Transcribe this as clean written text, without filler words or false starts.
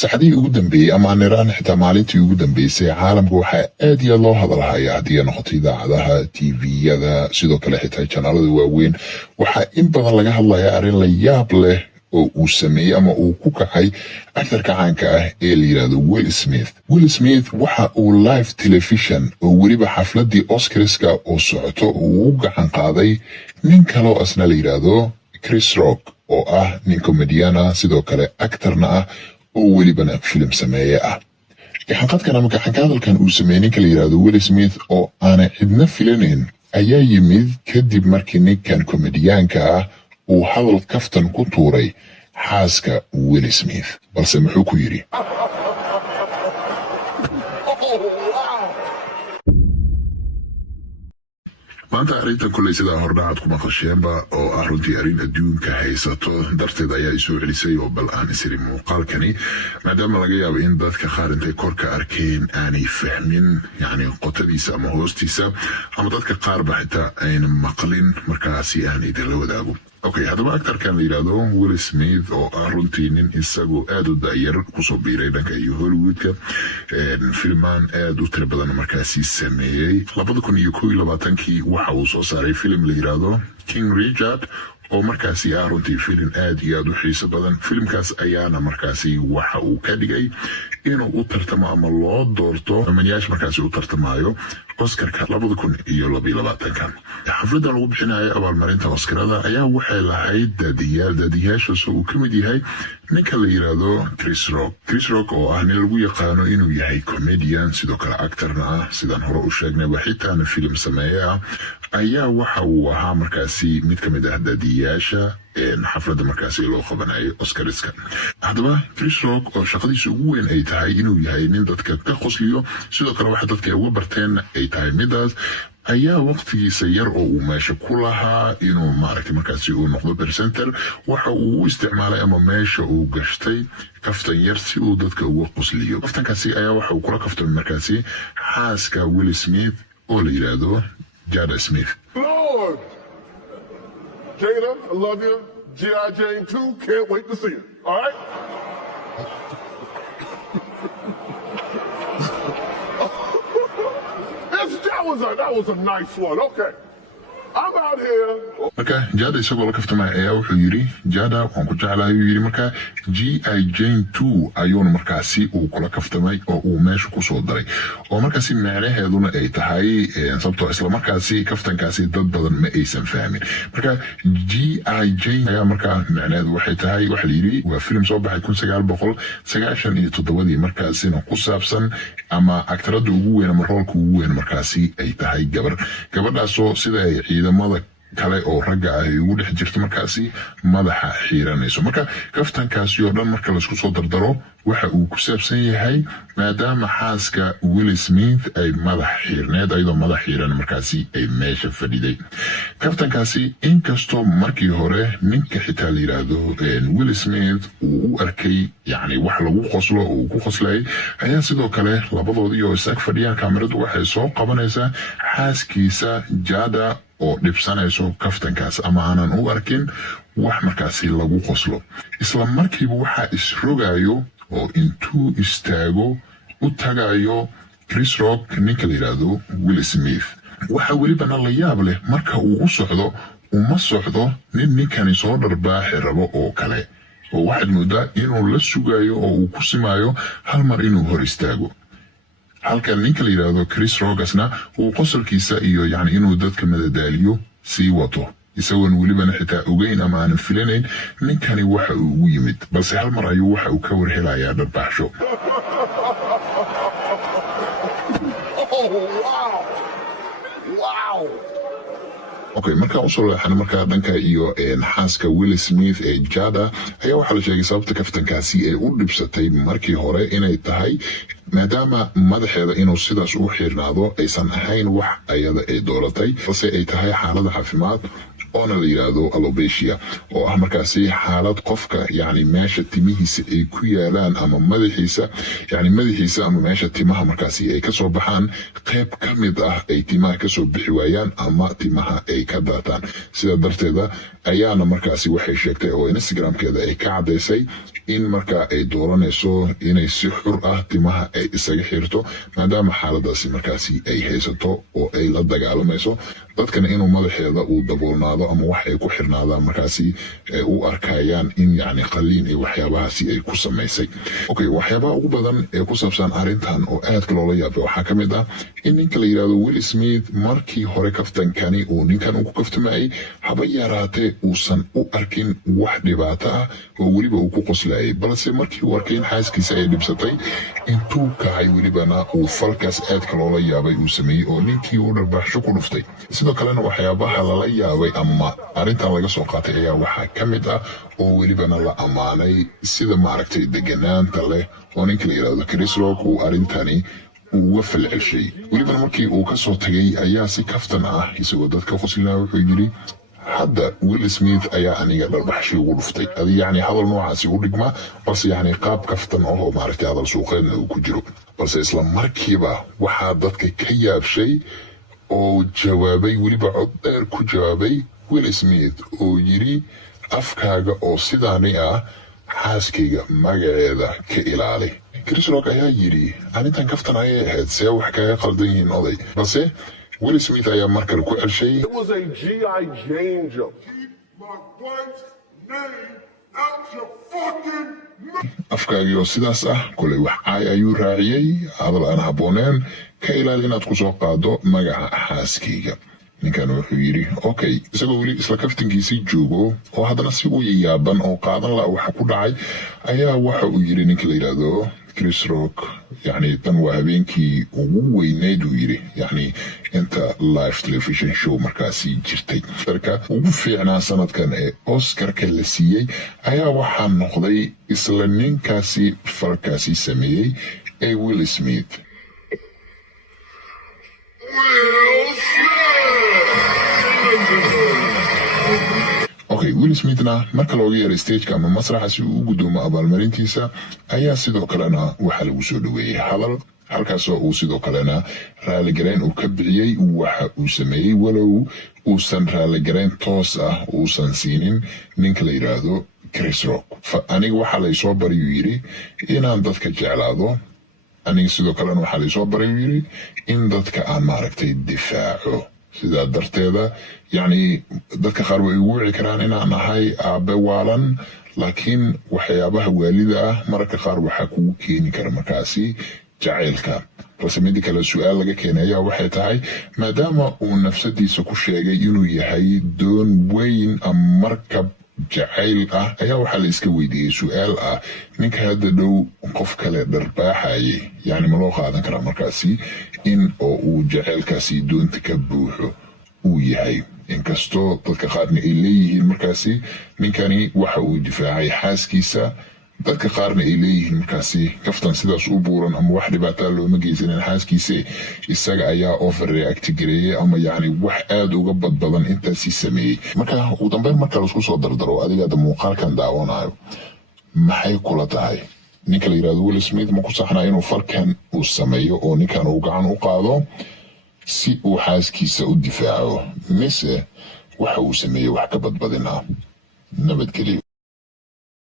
saxadihii ugu dambeeyey ama aan iraan xitaa maalintii ugu dambeysay caalamka waxaa aad iyo loo hadalhayaa haddii ay noqoto idaacadaha tviyada sidoo kale xitaa janaalada waaweyn waxaa in badan laga hadlayaa arrin la yaab leh oo uu sameeyey ama uu ku kacay aktarka caanka ah ee la yidhaahdo Will Smith waxa uu live television oo weliba xafladii Oscarska oo socoto uu u gacan qaaday nin kaloo asna la yidhaahdo Chris Rock oo ah nin comediana sidoo kale actorna ah oo welibana film sameeye ah gacanqadkan ama gacanka hadalkan uu sameeyey ninka la yidhaahdo Will Smith oo aanay cidna filanayn ayaa yimid kadib markii ninkan comedianka ah uu hadal kaftan ku tuuray xaaska Will Smith balse muxuu ku yiri maanta arrintan kulley sidaa hordhacaad ku maqasheenba oo ah runtii arrin adduunka haysato darteed ayaa isoo celisay oo bal aan isiri muuqaalkani maadaama laga yaabo in dadka qaar intay korka arkeen aanay fahmin yacni qotadiisa ama hoostiisa ama dadka qaarba xitaa ayna maqlin markaasi aan idinla wadaago okay haddaba actarkan la yidhaahdo Will Smith oo ah runtii nin isagoo aad u da'yar kusoo biiray dhanka iyo Hollywoodka filmaan aad u tiro badan markaasi sameeyey 2021kii waxa uu soo saaray film la yidhaahdo King Richard oo markaasi ah runtii film aad iyo aad u xiiso badan filmkaas ayaana markaasi waxa uu ka dhigay inuu u tartamo ama loo doorto amaniyaasha markaasi u tartamayo Oscarka 2022 xafladan lagu bixinayo abaalmarinta Oscarada ayaa waxay lahayd daadiyaashaas uu ka mid yahay ninka la yiraahdo Chris Rock oo ah nin lagu yaqaano inuu yahay comedian sidoo kale actorna ah sidaan hore u sheegnay xitaa film sameeya ayaa waxa uu ahaa markaasi mid ka mid ah daadiyaasha xafladda markaasi loo qabanayo Oscarska haddaba Chris Rock oo shaqadiisa ugu weyn ay tahay inuu yahay nin dadka ka qosliyo sidoo kale waxa dadka uga barteen ay tahay midaas ayaa waqtigiisa yar oo uu meesha ku lahaa inuu maaragtay markaasi uu noqdo presenter waxa uu u isticmaalay ama meesha uu gashtay kaftan yar si uu dadka uga qosliyo kaftankaasi ayaa waxa uu kula kaftamay markaasi xaaska Will Smith oo la yiraahdo Jada Smith Jada, I love you. G.I. Jane 2, can't wait to see it. All right? that was a nice one. Okay. I'm out here. marka Jada isagoo la kaftamay ayaa wuxuu yiri Jada waan ku jeclahay yiri marka G.I. Jane 2 ayuu markaasi uu kula kaftamay oo uu meesha ku soo daray oo markaasi macnaheeduna ay tahay sababtoo isla markaasi kaftankaasi dad badan ma aysan fahmin marka G.I. Jane ayaa marka macnaheedu waxay tahay waxa la yiri waa film soo baxay 1997 markaasina ku saabsan ama aktarada ugu weyn ama roolka ugu weyn markaasi ay tahay gabadhaas oo sida ay ciidamada kale oo ragga ah ugu dhex jirto markaasi madaxa xiiranayso marka kaftankaasi oo dhan marka la isku soo dardaro waxa uu ku saabsan yahay maadaama xaaska Will Smith ay madax xiirneed ayadoo madax xiiran markaasi ay meesha fadhiday kaftankaasi inkastoo markii hore ninka xitaa la yiraahdo Will Smith uu u arkay yani wax lagu qoslo oo ku qoslay ayaa sidoo kale labadoodii oo isag fadhiyaan kaamiradu waxay soo qabanaysaa xaaskiisa Jada oo dhibsanayso kaftankaas ama aanan u arkin wax markaasi lagu qoslo isla markiiba waxa isrogayo oo intuu istaago u tagayo Chris Rock ninka la yiraahdo Will Smith waxa welibana la yaab leh marka uu u socdo uma socdo ninkani soo dharbaaxi rabo oo kale oo waxaad moodaa inuu la sugayo oo uu ku simayo hal mar inuu hor istaago halka ninka la yiraahdo Chris Rockasna uu qosolkiisa iyo yani inuu dadka madadaaliyo sii wato isagoon welibana xitaa ogeyn ama aanan filanayn ninkani waxa uu ugu yimid balse hal mar ayuu waxa uu ka warhelayaa dharbaaxsho okay marka usoo leexan marka dhanka iyo xaaska Will Smith ee Jada ayaa waxa la sheegay sababta kaftankaasi ee u dhibsatay markii hore inay tahay maadaama madaxeeda inuu sidaas u xiirnaado aysan ahayn wax ayada ay dooratay balse ay tahay xaalada caafimaad oona la yiraahdo alopecia oo ah markaasi xaalad qofka yani meesha timihiisa ay ku yaalaan ama madaxiisa ama meesha timaha markaasi ay kasoo baxaan qayb ka mid ah ay timaha kasoo bixi waayaan ama timaha ay ka daataan. sida darteeda ayaana markaasi waxay sheegtay oo Instagramkeeda ay ka cadaysay in marka ay dooranayso inay si xur ah timaha ay isaga xirto maadaama xaaladaasi markaasi ay haysato oo ay la dagaalamayso dadkana inuu madaxeeda uu daboolnaado ama wax ay ku xirnaadaan markaasi u arkayaan in yani qaliin iyo waxyaabahaasi ay ku samaysay. waxyaabaha ugu badan ee ku saabsan arrintan oo aadka loola yaabay waxaa ka mid ah in ninka la yiraahdo Will Smith markii hore kaftankani uu ninkan ugu kaftamayay haba yaraatee uusan u arkin wax dhibaato ah oo weliba uu ku qoslayay, balse markii uu arkay in xaaskiisa ay dhibsatay intuu kacay welibana uu falkaas aadka loola yaabay uu sameeyey oo ninkii uu dharbaaxsho ku dhuftay. sidoo kalena waxyaabaha lala yaabay ama arrintan laga soo qaatay ayaa waxaa ka mid ah oo welibana la ammaanay sida maaragtay deganaanta leh oo ninka la yiraahdo Chris Rock uu arrintani uga falcelshay. welibana markii uu kasoo tagay ayaa si kaftan ah isagoo dadka qoslina wuxuu yiri hadda Will Smith ayaa aniga dharbaxshi ugu dhuftay. adi yani hadal noocaasi u dhigma balse yani qaab kaftan oo maaragtay hadal suuqeedna uu ku jiro, balse isla markiiba waxaa dadka ka yaabshay oo jawaabay weliba cod dheer ku jawaabay Will Smith oo yiri afkaaga oo sidaani ah xaaskayga magaceeda ka ilaali. Chris Rock ayaa yiri arrintan kaftan ayay ahayd see wax kaga qaldan yihiin oday, balse Will Smith ayaa markale ku celshay It was a G.I. Jane joke. afkaagii oo sidaas ah kulay wax caay ayuu raaciyey hadal aan habbooneen ka ilaali inaad ku soo qaado magaca xaaskayga. ninkan wuxuu yiri okay isagoo weli isla kaftankiisii joogo oo haddana si u yaaban oo qaadan la waxa ku dhacay ayaa waxa uu yiri ninka la yiraahdo Chris Rock yani tan waa habeenkii ugu weyneed uu yiri yani inta live television show markaasi jirtay. marka ugu fiicnaa sanadkan ee Oscar-ka la siiyey ayaa waxaa noqday isla ninkaasi falkaasi sameeyey ee Will Smith. Will Smithna marka looga yeeray stageka ama masraxa si uu u gudoomo abaalmarintiisa ayaa sidoo kalena waxaa lagu soo dhaweeyey hadal halkaasoo uu sidoo kalena raaligarayn uu ka bixiyey waxa uu sameeyey walow uusan raaligarayn toos ah uusan siinin ninka la yiraahdo Chris Rock. aniga waxaa laysoo baray uu yiri inaan dadka jeclaado, aniga sidoo kalena waxaa laysoo baray uu yiri in dadka aan maaragtay difaaco. sidaa darteeda yani dadka qaar way ugu wici karaan inaan ahay aabe waalan, laakiin waxyaabaha waalida ah mararka qaar waxaa kugu keeni kara markaasi jacaylka. balse mid kale su'aal laga keenay ayaa waxay tahay maadaama uu nafsadiisa ku sheegay inuu yahay doon weyn ama markab jacayl ah ayaa waxaa la iska weydiiyey su'aal ah ninka hadda dhow qof kale dharbaaxayay yani ma loo qaadan karaa markaasi in oo uu jacaylkaasi doonta ka buuxo uu yahay. inkastoo dadka qaarna ay leeyihiin markaasi ninkani waxa uu difaacay xaaskiisa, dadka qaarna ay leeyihiin markaasi kaftan sidaas u buuran ama wax dhibaataa looma geysanin xaaskiisa isaga ayaa overreact gareeyay ama yani wax aad uga badbadan intaasi sameeyey. marka ugu dambeyn marka la isku soo dardaro adiga da muuqaalkan daawanayo maxay kula tahay ninka la yiraahdo Will Smith ma ku saxnaa inuu falkan uu sameeyo oo ninkan uu gacan u qaado si uu xaaskiisa u difaaco mise waxa uu sameeyey wax ka badbadina? nabadgelyo.